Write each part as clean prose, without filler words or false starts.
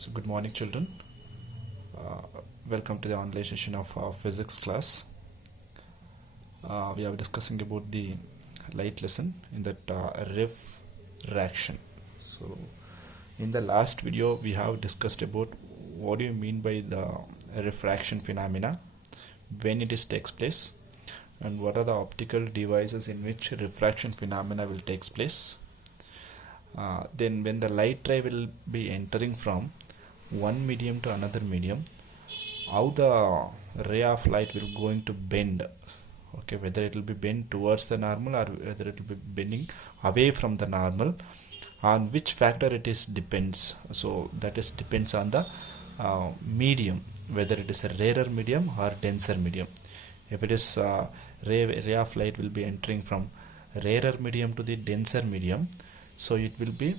So good morning children. Uh, Welcome to the online session of our physics class. We are discussing about the light lesson in that refraction. So in the last video we have discussed about what do you mean by the refraction phenomena, when it is takes place, and what are the optical devices in which refraction phenomena will takes place. Then when the light ray will be entering from one medium to another medium, how the ray of light will going to bend, okay, whether it will be bent towards the normal or whether it will be bending away from the normal, on which factor it is depends. So that is depends on the medium, whether it is a rarer medium or denser medium. If it is ray of light will be entering from rarer medium to the denser medium, so it will be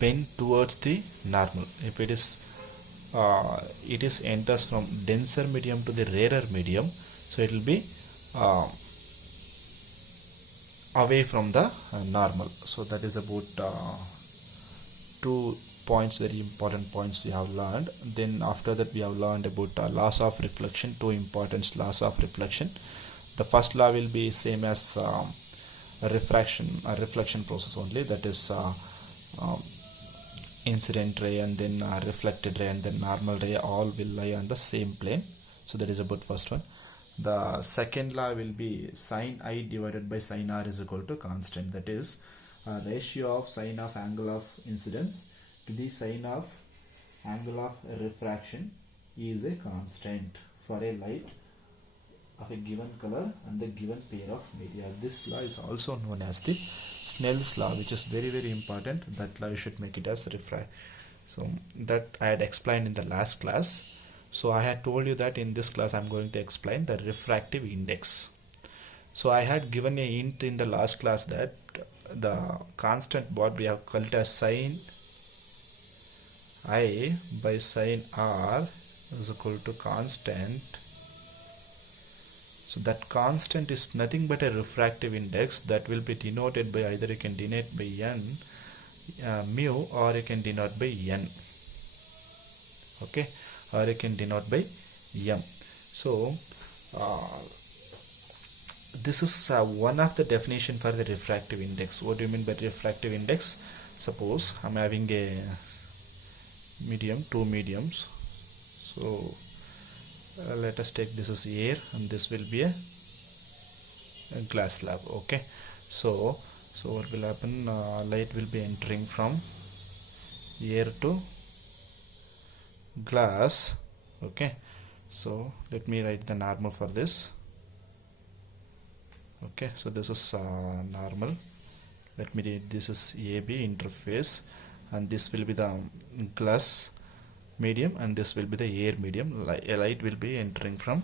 bend towards the normal. If it is enters from denser medium to the rarer medium, so it will be away from the normal. So that is about two points, very important points we have learned. Then after that we have learned about laws of reflection, two important laws of reflection. The first law will be same as reflection process only, that is incident ray and then reflected ray and then normal ray all will lie on the same plane. So that is about first one. The second law will be sin I divided by sin r is equal to constant, that is ratio of sin of angle of incidence to the sin of angle of refraction is a constant for a light of a given color and the given pair of media. This law is also known as the Snell's law, which is very important. That law you should make it as refract. So that I had explained in the last class. So I had told you that in this class I am going to explain the refractive index. So I had given a hint in the last class that the constant what we have called as sin I by sin r is equal to constant. So that constant is nothing but a refractive index that will be denoted by either you can denote by n mu or you can denote by n, okay, or you can denote by m. So this is one of the definition for the refractive index. What do you mean by refractive index? Suppose I'm having a medium, two mediums. So let us take this is air and this will be a glass slab, okay. So what will happen, light will be entering from air to glass, okay. So let me write the normal for this, okay. So this is normal. Let me read, this is AB interface and this will be the glass medium and this will be the air medium. Light will be entering from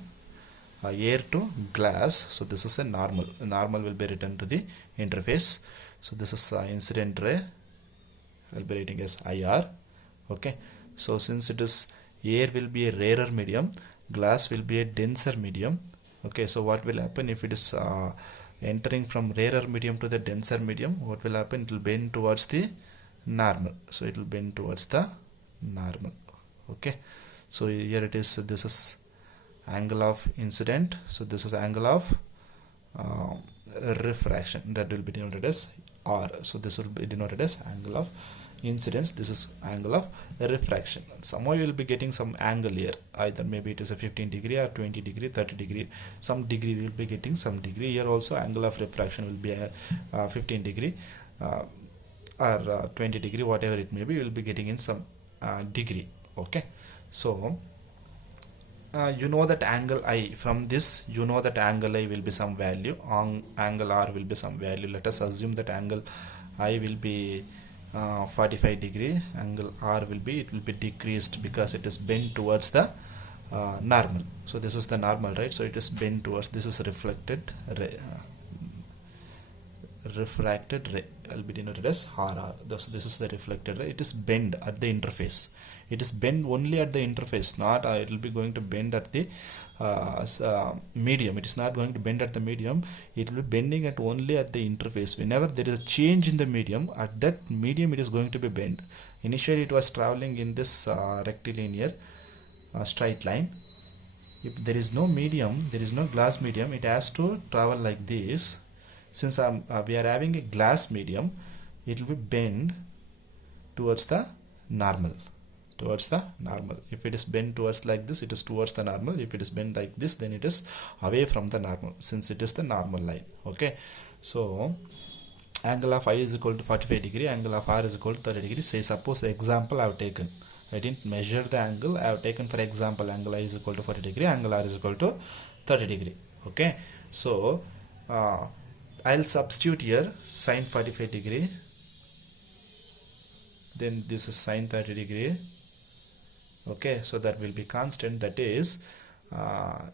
air to glass. So this is a normal. Normal will be written to the interface. So this is incident ray, I will be writing as IR, okay. So since it is air will be a rarer medium, glass will be a denser medium, okay. So what will happen if it is entering from rarer medium to the denser medium, what will happen, it will bend towards the normal. So it will bend towards the normal, okay. So here it is, this is angle of incident, so this is angle of refraction, that will be denoted as R. So this will be denoted as angle of incidence, this is angle of refraction. Somehow you will be getting some angle here, either maybe it is a 15 degree or 20 degree, 30 degree, some degree will be getting some degree. Here also angle of refraction will be a 15 degree or 20 degree, whatever it may be, you will be getting in some degree, okay. So you know that angle I, from this you know that angle I will be some value, angle R will be some value. Let us assume that angle I will be 45 degree, angle R will be, it will be decreased because it is bent towards the normal. So this is the normal, right? So it is bent towards, this is reflected ray, refracted ray will be denoted as RR. This is the reflected ray. It is bent at the interface. It is bent only at the interface, not it will be going to bend at the medium. It is not going to bend at the medium. It will be bending at only at the interface. Whenever there is a change in the medium, at that medium it is going to be bent. Initially it was traveling in this rectilinear straight line. If there is no medium, there is no glass medium, it has to travel like this. Since we are having a glass medium, it will be bent towards the normal. If it is bent towards like this, it is towards the normal. If it is bent like this, then it is away from the normal, since it is the normal line. Okay, so angle of I is equal to 45 degree, angle of R is equal to 30 degree. Say suppose example I have taken, I didn't measure the angle, I have taken for example angle I is equal to 40 degree, angle R is equal to 30 degree. Okay, so I'll substitute here sine 45 degree, then this is sine 30 degree. Okay, so that will be constant, that is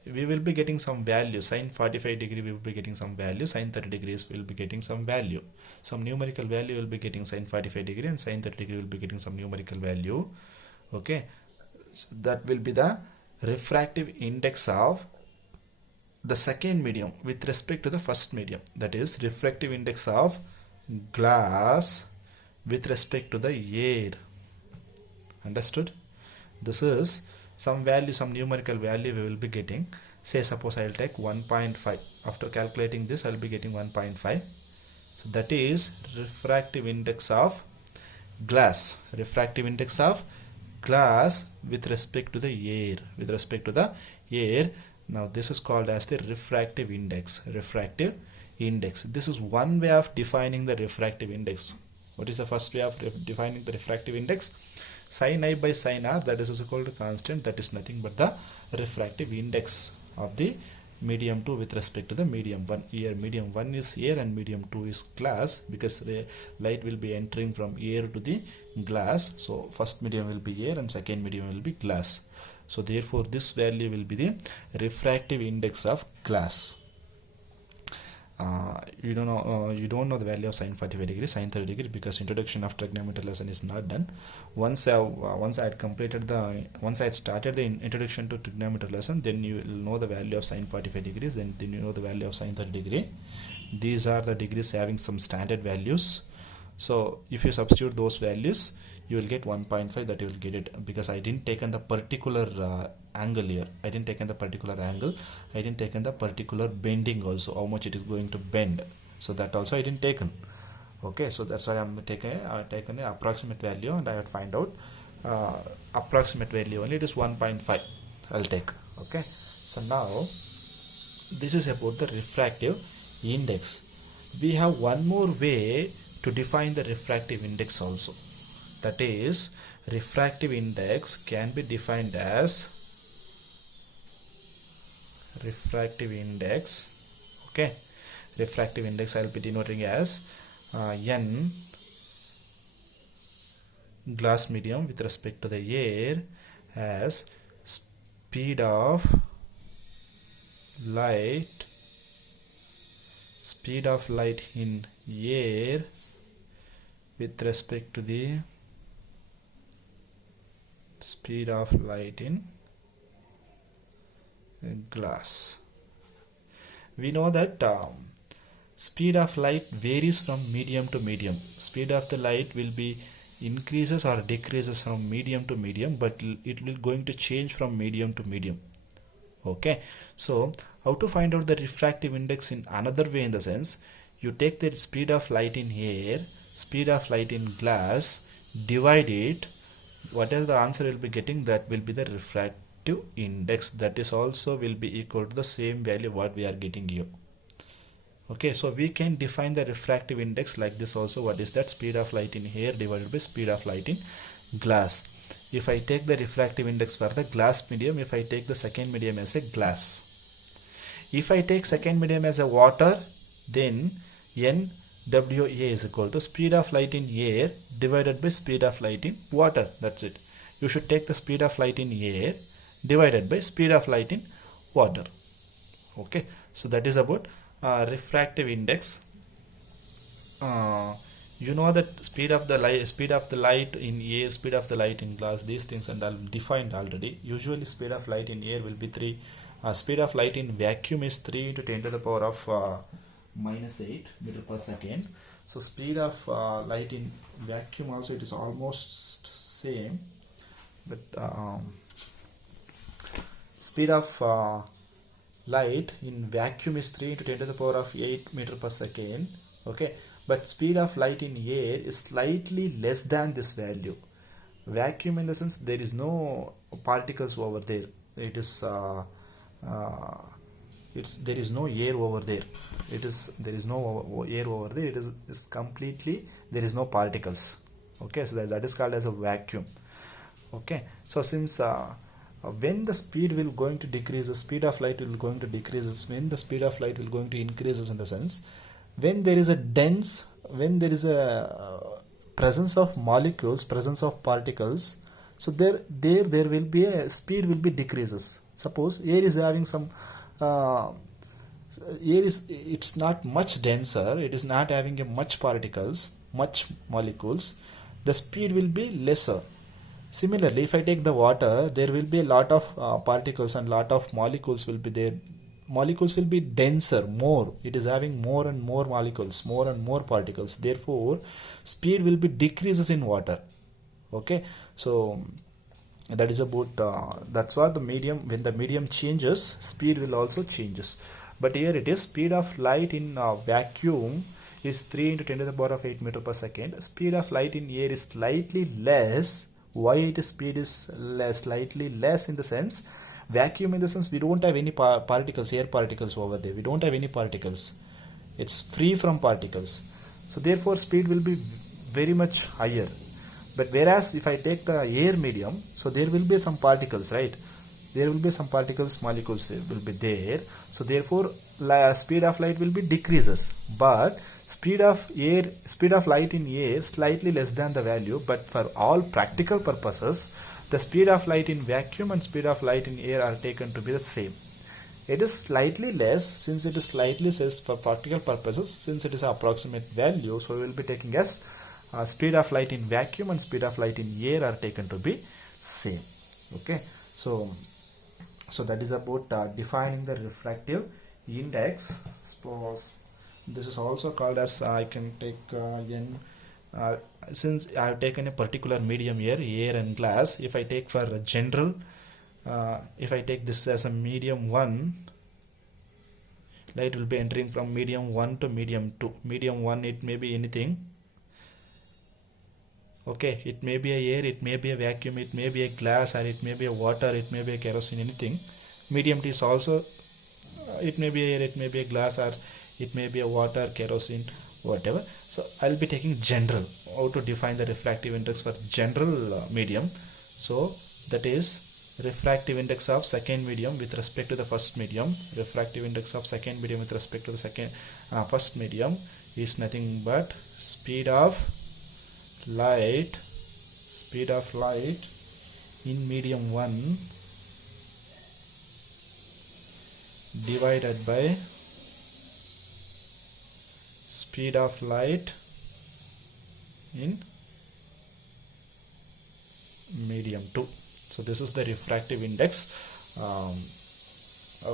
we will be getting some value. Sine 45 degree we will be getting some value, sine 30 degrees we will be getting some value, some numerical value will be getting. Sine 45 degree and sine 30 degree will be getting some numerical value. Okay, so that will be the refractive index of the second medium with respect to the first medium, that is refractive index of glass with respect to the air. Understood? This is some value, some numerical value we will be getting. Say suppose I will take 1.5. After calculating this, I will be getting 1.5. So that is refractive index of glass. Refractive index of glass with respect to the air. Now this is called as the refractive index. This is one way of defining the refractive index. What is the first way of defining the refractive index? Sin I by sin R, that is equal to constant, that is nothing but the refractive index of the medium 2 with respect to the medium 1. Here medium 1 is air and medium 2 is glass, because light will be entering from air to the glass. So first medium will be air and second medium will be glass. So therefore this value will be the refractive index of glass. You don't know the value of sine 45 degree, sine 30 degree, because introduction of trigonometry lesson is not done. Once I had started the introduction to trigonometry lesson, then you will know the value of sine 45 degrees, then you know the value of sine 30 degree. These are the degrees having some standard values. So if you substitute those values, you will get 1.5, that you will get it, because I didn't taken the particular angle here. I didn't taken the particular bending also, how much it is going to bend. So that also I didn't taken. Okay, so that's why I taken an approximate value, and I would find out approximate value only. It is 1.5 I'll take. Okay, so now this is about the refractive index. We have one more way to define the refractive index also. That is, refractive index can be defined as refractive index. Okay, refractive index I will be denoting as n glass medium with respect to the air as speed of light in air with respect to the speed of light in glass. We know that speed of light varies from medium to medium. Speed of the light will be increases or decreases from medium to medium, but it will going to change from medium to medium. Okay, so how to find out the refractive index in another way, in the sense you take the speed of light in air, speed of light in glass, divide it, whatever the answer will be getting, that will be the refractive index. That is also will be equal to the same value what we are getting here. Okay, so we can define the refractive index like this also. What is that? Speed of light in air divided by speed of light in glass. If I take the refractive index for the glass medium, if I take the second medium as a glass, if I take second medium as a water, then NWA is equal to speed of light in air divided by speed of light in water. That's it. You should take the speed of light in air divided by speed of light in water. Okay, so that is about refractive index. uh, you know that speed of the light in air, speed of the light in glass, these things and all defined already. Usually speed of light in air will be 3, speed of light in vacuum is 3 into 10 to the power of minus 8 meter per second. So speed of light in vacuum also it is almost same, but speed of light in vacuum is 3 into 10 to the power of 8 meter per second. Okay, but speed of light in air is slightly less than this value. Vacuum in the sense there is no particles over there. It is there is no air over there. There is no air over there. It's completely, there is no particles. Okay, so that is called as a vacuum. Okay, so since when the speed will going to decrease, the speed of light will going to decrease, when the speed of light will going to increases, in the sense when there is a dense, when there is a presence of molecules, presence of particles, so there will be a speed will be decreases. Suppose air is having some air is, it's not much denser, it is not having a much particles, much molecules, the speed will be lesser. Similarly, if I take the water, there will be a lot of particles and lot of molecules will be there. Molecules will be denser, more. It is having more and more molecules, more and more particles. Therefore, speed will be decreases in water. Okay, so that is about that's what the medium, when the medium changes, speed will also changes. But here it is, speed of light in vacuum is 3 into 10 to the power of 8 meter per second. Speed of light in air is slightly less. Why it is speed is less, slightly less, in the sense vacuum, in the sense we don't have any particles, air particles over there, we don't have any particles, it's free from particles, so therefore speed will be very much higher. But whereas if I take the air medium, so there will be some particles, right? There will be some particles, molecules will be there, so therefore speed of light will be decreases. But speed of light in air slightly less than the value, but for all practical purposes the speed of light in vacuum and speed of light in air are taken to be the same. It is slightly less, since it is slightly less for practical purposes, since it is an approximate value, so we will be taking as speed of light in vacuum and speed of light in air are taken to be same. Okay, so that is about defining the refractive index. Suppose this is also called as I can take n since I have taken a particular medium here, air and glass. If I take for general, if I take this as a medium 1, light will be entering from medium 1 to medium 2. Medium 1, it may be anything. Okay, it may be a air, it may be a vacuum, it may be a glass, or it may be a water, it may be a kerosene, anything. Medium 2 is also, it may be air, it may be a glass, or it may be a water, kerosene, whatever. So I'll be taking general, how to define the refractive index for general medium. So that is refractive index of second medium with respect to the first medium. Refractive index of second medium with respect to the first medium is nothing but speed of light in medium 1 divided by speed of light in medium 2. So this is the refractive index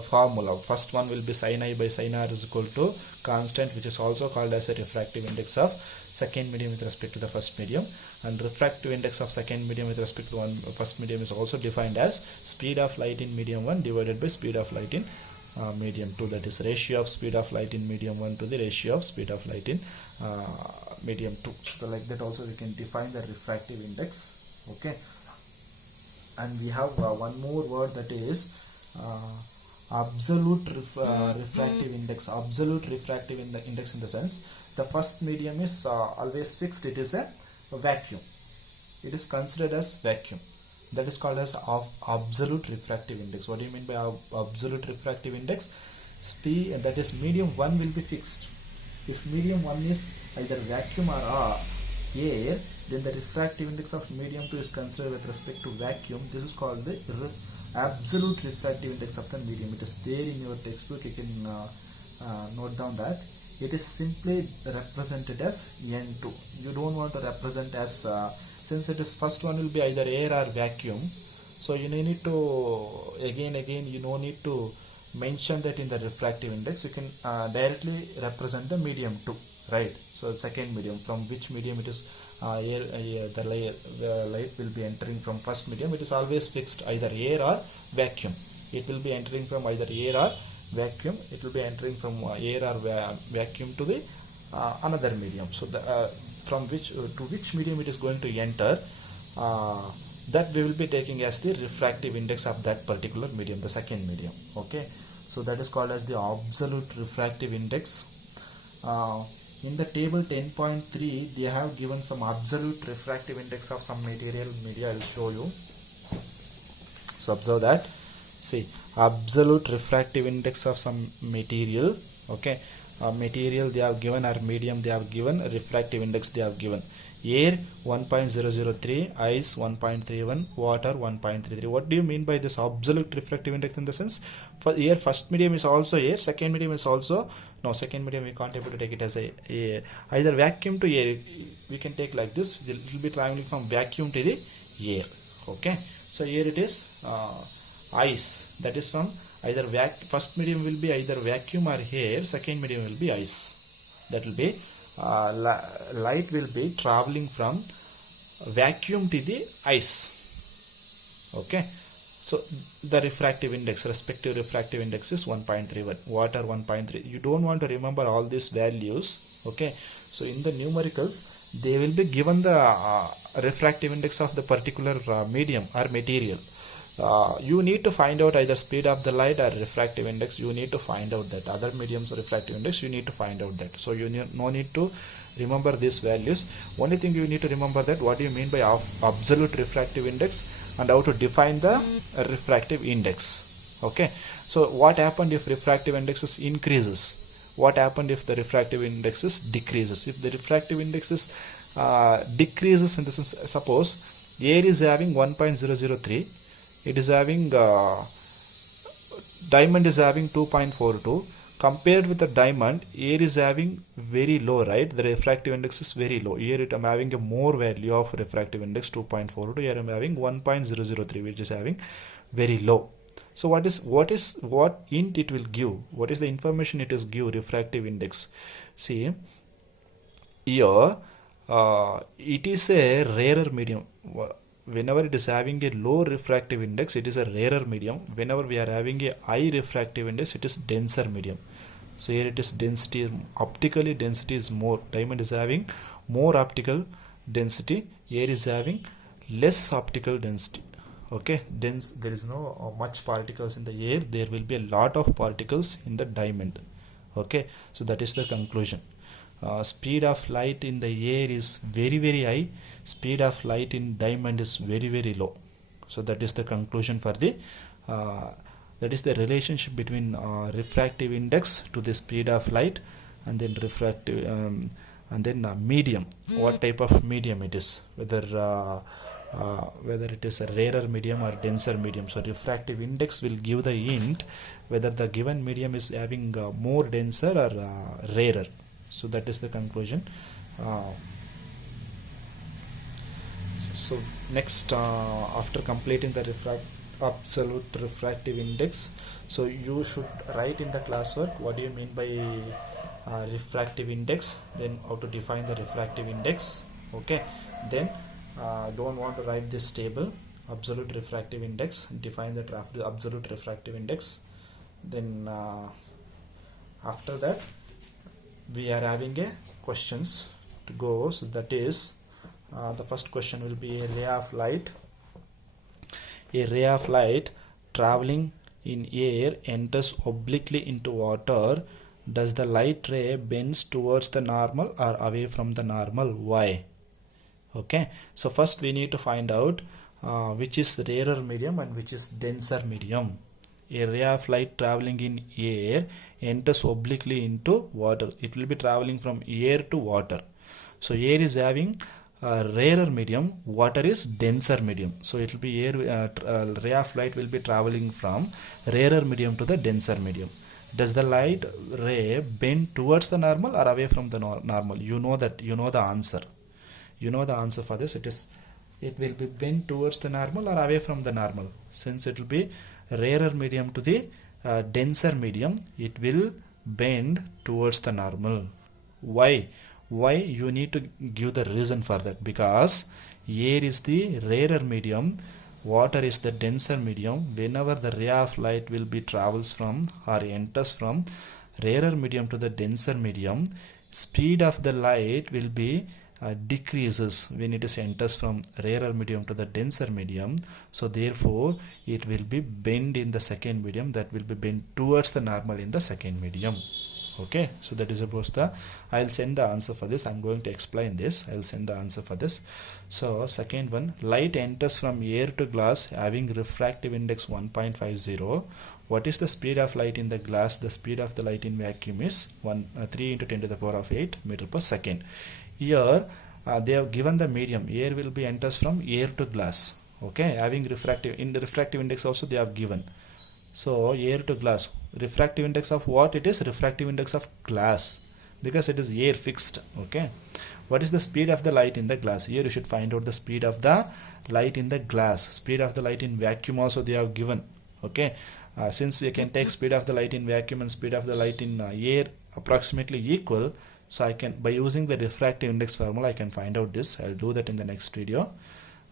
formula. First one will be sin I by sin r is equal to constant, which is also called as a refractive index of second medium with respect to the first medium, and refractive index of second medium with respect to first medium is also defined as speed of light in medium 1 divided by speed of light in medium 2, that is ratio of speed of light in medium 1 to the ratio of speed of light in medium 2. So like that also we can define the refractive index. Okay, and we have one more word, that is absolute refractive index. Absolute refractive index in the sense the first medium is always fixed, it is a vacuum, it is considered as vacuum. That is called as absolute refractive index. What do you mean by absolute refractive index? Speed, that is medium 1 will be fixed. If medium 1 is either vacuum or air, then the refractive index of medium 2 is considered with respect to vacuum. This is called the absolute refractive index of the medium. It is there in your textbook, you can note down that it is simply represented as N2. You don't want to represent as since it is first one will be either air or vacuum, so you need to again you no need to mention that in the refractive index. You can directly represent the medium 2, right? So second medium, from which medium it is the light will be entering from first medium, it is always fixed either air or vacuum. It will be entering from either air or vacuum. It will be entering from air or vacuum to the another medium. So the from which to which medium it is going to enter, that we will be taking as the refractive index of that particular medium, the second medium. Okay, so that is called as the absolute refractive index. In the table 10.3 they have given some absolute refractive index of some material media. I will show you. So observe that. See, absolute refractive index of some material. Okay, material they have given, or medium they have given, refractive index they have given. Air 1.003, ice 1.31, water 1.33. What do you mean by this absolute refractive index? In the sense, for air, first medium is also air, second medium is also, no, second medium we can't able to take it as a either vacuum to air. We can take like this. It will be traveling from vacuum to the air. Okay, so here it is ice, that is from either first medium will be either vacuum or air, second medium will be ice. That will be light will be traveling from vacuum to the ice. Okay, so the refractive index, respective refractive index is 1.31, water 1.3. You don't want to remember all these values. Okay, so in the numericals they will be given the refractive index of the particular medium or material. You need to find out either speed of the light or refractive index. You need to find out that. Other mediums refractive index, you need to find out that. So you no need to remember these values. Only thing you need to remember that what do you mean by absolute refractive index and how to define the refractive index. Okay, so what happened if refractive index increases? What happened if the refractive index decreases? If the refractive index decreases, in the sense, suppose air is having 1.003, it is having diamond is having 2.42. Compared with the diamond, air is having very low, right? The refractive index is very low. Here it am having a more value of refractive index 2.42. Here I am having 1.003, which is having very low. So what int it will give? What is the information it is give? Refractive index. See here, it is a rarer medium. Whenever it is having a low refractive index, it is a rarer medium. Whenever we are having a high refractive index, it is denser medium. So here it is density, optically density is more. Diamond is having more optical density, air is having less optical density. Okay, dense, there is no much particles in the air, there will be a lot of particles in the diamond. Okay, so that is the conclusion. Speed of light in the air is very high, speed of light in diamond is very low. So that is the conclusion for the that is the relationship between refractive index to the speed of light, and then refractive and then medium, what type of medium it is, whether it is a rarer medium or denser medium. So refractive index will give the hint whether the given medium is having more denser or rarer. So that is the conclusion. So next, after completing the absolute refractive index, so you should write in the classwork what do you mean by refractive index, then how to define the refractive index. Okay, then don't want to write this table, absolute refractive index, define the absolute refractive index. Then after that we are having a questions to go. So that is the first question will be a ray of light. A ray of light traveling in air enters obliquely into water. Does the light ray bends towards the normal or away from the normal? Why? Okay, so first we need to find out which is rarer medium and which is denser medium. A ray of light traveling in air enters obliquely into water. It will be traveling from air to water. So air is having rarer medium, water is denser medium. So it will be air ray of light will be traveling from rarer medium to the denser medium. Does the light ray bend towards the normal or away from the normal? You know that, you know the answer. You know the answer for this. It will be bent towards the normal or away from the normal. Since it will be rarer medium to the denser medium, it will bend towards the normal. Why? You need to give the reason for that, because air is the rarer medium, water is the denser medium. Whenever the ray of light will be travels from or enters from rarer medium to the denser medium, speed of the light will be decreases when it is enters from rarer medium to the denser medium. So therefore it will be bend in the second medium, that will be bent towards the normal in the second medium. Okay, so that is about the, I'll send the answer for this. I'm going to explain this. I'll send the answer for this. So second one, light enters from air to glass having refractive index 1.50. What is the speed of light in the glass? The speed of the light in vacuum is 3 into 10 to the power of 8 meter per second. Here they have given the medium, air will be enters from air to glass. Okay, having refractive, in the refractive index also they have given. So air to glass, refractive index of what it is? Refractive index of glass, because it is air fixed. Okay, what is the speed of the light in the glass? Here you should find out the speed of the light in the glass. Speed of the light in vacuum also they have given. Okay, since we can take speed of the light in vacuum and speed of the light in air approximately equal, so I can, by using the refractive index formula, I can find out this. I'll do that in the next video.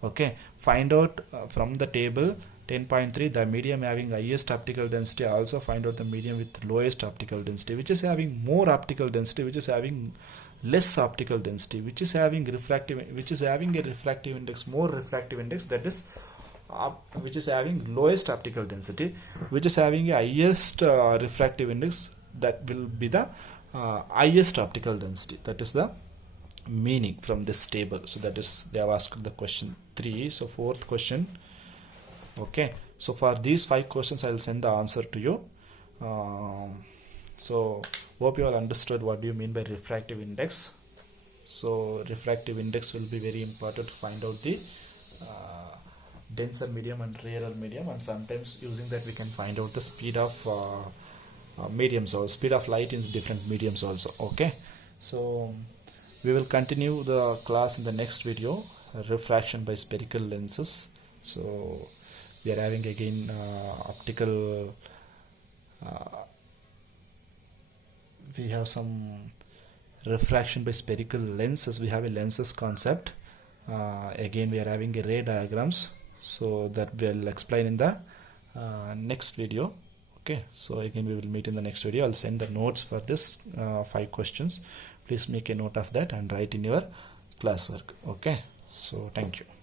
Okay, find out from the table 10.3 the medium having highest optical density. Also find out the medium with lowest optical density, which is having more optical density, which is having less optical density, which is having refractive, which is having a refractive index, more refractive index, that is which is having lowest optical density, which is having a highest refractive index, that will be the highest optical density. That is the meaning from this table. So that is, they have asked the question 3. So fourth question. Okay, so for these 5 questions I will send the answer to you. So hope you all understood what do you mean by refractive index. So refractive index will be very important to find out the denser medium and rarer medium, and sometimes using that we can find out the speed of mediums or speed of light in different mediums also. Okay, so we will continue the class in the next video, refraction by spherical lenses. So we are having again optical, we have some refraction by spherical lenses. We have a lenses concept. Again we are having a ray diagrams, so that we'll explain in the next video. Okay, so again we will meet in the next video. I'll send the notes for this 5 questions. Please make a note of that and write in your classwork. Okay, so thank you.